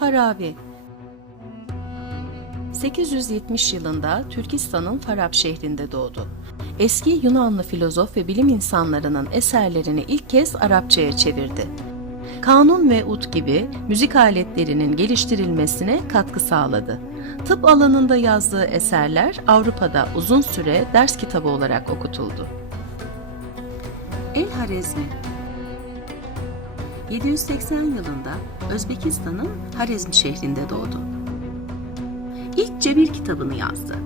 Farabi 870 yılında Türkistan'ın Farab şehrinde doğdu. Eski Yunanlı filozof ve bilim insanlarının eserlerini ilk kez Arapçaya çevirdi. Kanun ve ud gibi müzik aletlerinin geliştirilmesine katkı sağladı. Tıp alanında yazdığı eserler Avrupa'da uzun süre ders kitabı olarak okutuldu. El Harezmi 780 yılında Özbekistan'ın Harezm şehrinde doğdu. İlk cebir kitabını yazdı.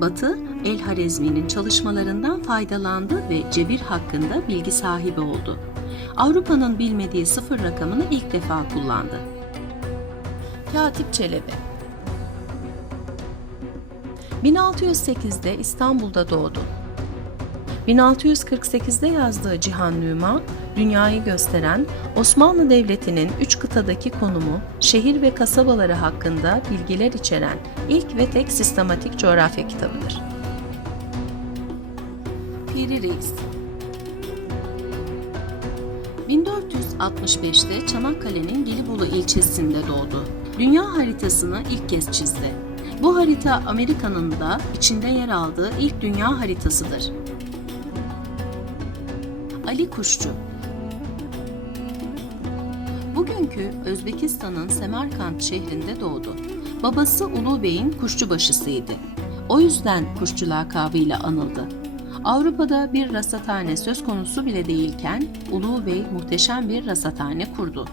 Batı, El Harezmi'nin çalışmalarından faydalandı ve cebir hakkında bilgi sahibi oldu. Avrupa'nın bilmediği sıfır rakamını ilk defa kullandı. Katip Çelebi 1608'de İstanbul'da doğdu. 1648'de yazdığı Cihan Nüma, dünyayı gösteren Osmanlı Devleti'nin üç kıtadaki konumu, şehir ve kasabaları hakkında bilgiler içeren ilk ve tek sistematik coğrafya kitabıdır. Piri Reis 1465'te Çanakkale'nin Gelibolu ilçesinde doğdu. Dünya haritasını ilk kez çizdi. Bu harita Amerika'nın da içinde yer aldığı ilk dünya haritasıdır. Ali Kuşçu Bugünkü Özbekistan'ın Semerkant şehrinde doğdu. Babası Ulu Bey'in kuşçubaşısıydı. O yüzden kuşçu lakabıyla anıldı. Avrupa'da bir rasathane söz konusu bile değilken Ulu Bey muhteşem bir rasathane kurdu.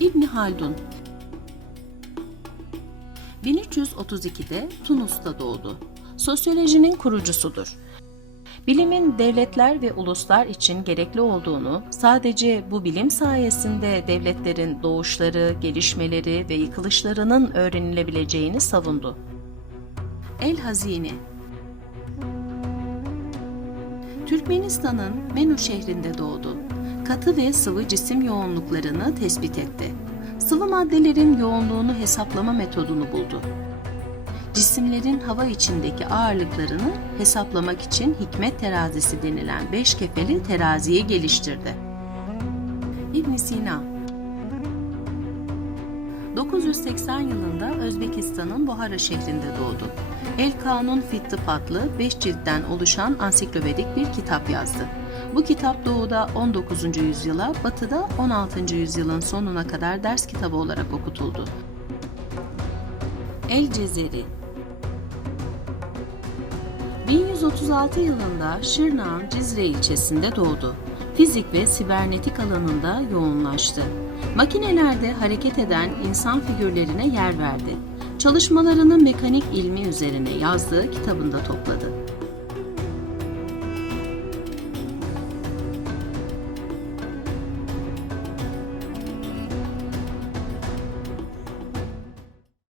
İbni Haldun 1332'de Tunus'ta doğdu. Sosyolojinin kurucusudur. Bilimin devletler ve uluslar için gerekli olduğunu, sadece bu bilim sayesinde devletlerin doğuşları, gelişmeleri ve yıkılışlarının öğrenilebileceğini savundu. El Hazine Türkmenistan'ın Menu şehrinde doğdu. Katı ve sıvı cisim yoğunluklarını tespit etti. Sıvı maddelerin yoğunluğunu hesaplama metodunu buldu cisimlerin hava içindeki ağırlıklarını hesaplamak için hikmet terazisi denilen beş kefeli teraziyi geliştirdi. ibn Sina 980 yılında Özbekistan'ın Buhara şehrinde doğdu. El Kanun Fit Tıp adlı 5 ciltten oluşan ansiklopedik bir kitap yazdı. Bu kitap doğuda 19. yüzyıla, batıda 16. yüzyılın sonuna kadar ders kitabı olarak okutuldu. El Cezeri 1136 yılında Şırnak'ın Cizre ilçesinde doğdu. Fizik ve sibernetik alanında yoğunlaştı. Makinelerde hareket eden insan figürlerine yer verdi. Çalışmalarını mekanik ilmi üzerine yazdığı kitabında topladı.